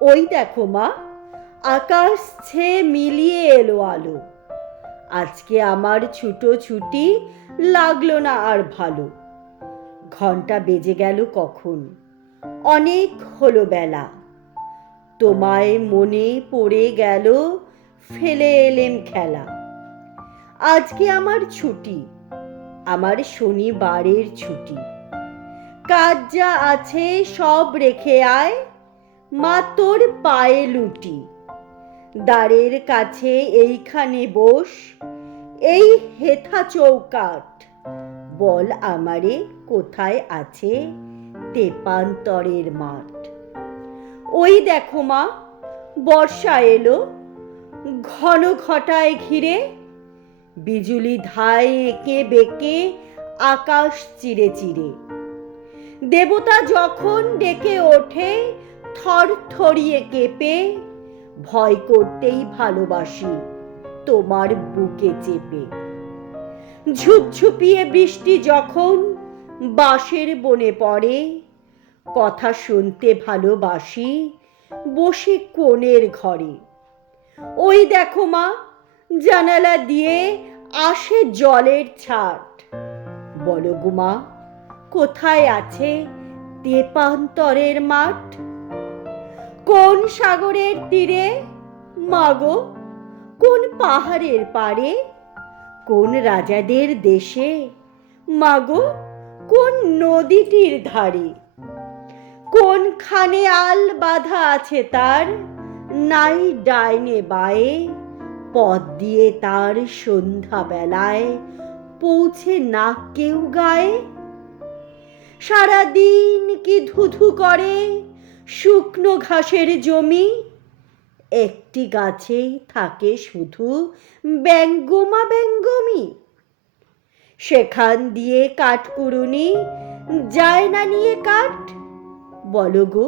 ওই দেখো মা, আকাশ ছেয়ে মিলিয়ে এলো আলো। আজকে আমার ছুটোছুটি লাগলো না আর ভালো। ঘন্টা বেজে গেল কখন, অনেক হলো বেলা। তোমায় মনে পড়ে গেল, ফেলে এলেম খেলা। আজকে আমার ছুটি, আমার শনিবারের ছুটি। কাজ যা আছে সব রেখে আয়, মা তোর পায়ে লুটি। দ্বারের কাছে এইখানে বস, এই হেথা চৌকাঠ। বল আমারে কোথায় আছে তেপান্তরের মাঠ। ওই দেখো মা, বর্ষা এলো, ঘন ঘটায় ঘিরে। বিজুলি ধায় এঁকে বেঁকে আকাশ চিরে চিরে। দেবতা যখন ডেকে ওঠে থরথরিয়ে কেঁপে, ভয় করতেই ভালোবাসি তোমার বুকে চেপে। ঝুপঝুপিয়ে বৃষ্টি যখন বাঁশের বনে পড়ে, কথা শুনতে ভালোবাসি বসে কোণের ঘরে। ওই দেখো মা, জানালা দিয়ে আসে জলের ছাট। বলো গো মা, কোথায় আছে তেপান্তরের মাঠ? কোন সাগরের তীরে মাগো, কোন পাহাড়ের পাড়ে, কোন রাজাদের দেশে মাগো, কোন নদীটির ধারে? কোনখানে আল বাঁধা আছে তার, নাই ডাইনে বায়ে, পথ দিয়ে তার সন্ধ্যা বেলায় পৌঁছে না কেউ গায়ে? সারাদিন কি ধুধু করে শুকনো ঘাসের জমি, একটি গাছেই থাকে শুধু ব্যঙ্গমা ব্যঙ্গমি। সেখান দিয়ে কাঠকুড়ুনি যায় না নিয়ে কাঠ। বলো গো,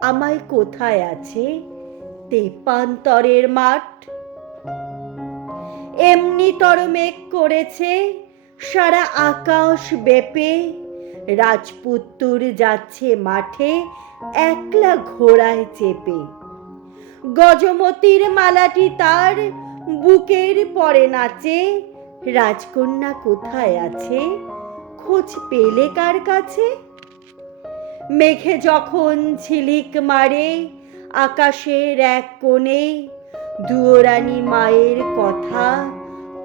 আমায় কোথায় আছে তেপান্তরের মাঠ? এমনি তর মেঘ করেছে সারা আকাশ বেপে, রাজপুত্তুর যাচ্ছে মাঠে একলা ঘোড়ায় চেপে। গজমতির মালাটি তার বুকের পরে নাচে, রাজকন্যা কোথায় আছে খোঁজ পেলে কার কাছে? মেঘে যখন ঝিলিক মারে আকাশের এক কোণে, দুয়োরানী মায়ের কথা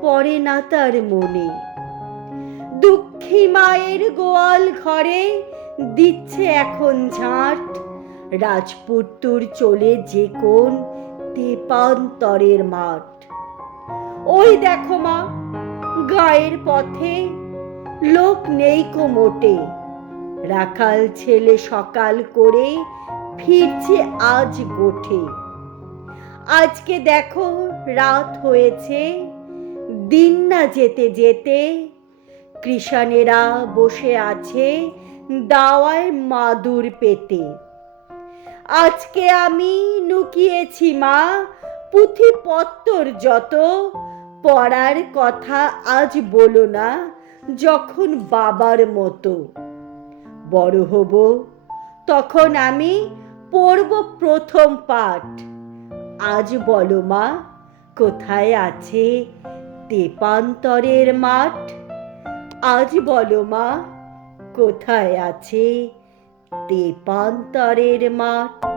পড়ে না তার মনে। দুঃখী মায়ের গোয়াল ঘরে দিচ্ছে এখন ঝাঁট, রাজপুত্তুর চলে যে কোন তেপান্তরের মাঠ। ওই দেখো মা, গায়ের পথে লোক নেই কো মোটে। রাখাল ছেলে সকাল করে ফিরছে আজ গোঠে। আজকে দেখো রাত হয়েছে, দিন না যেতে যেতে। কৃষাণেরা বসে আছে দাওয়ায় মাদুর পেতে। আজকে আমি লুকিয়েছি মা পুঁথিপত্তর যত, পড়ার কথা আজ বলো না যখন বাবার মতো। বড় হব তখন আমি পড়ব প্রথম পাঠ। আজ বলো মা, কোথায় আছে তেপান্তরের মাঠ? আজ বলো মা, কোথায় আছে তেপান্তরের মাঠ?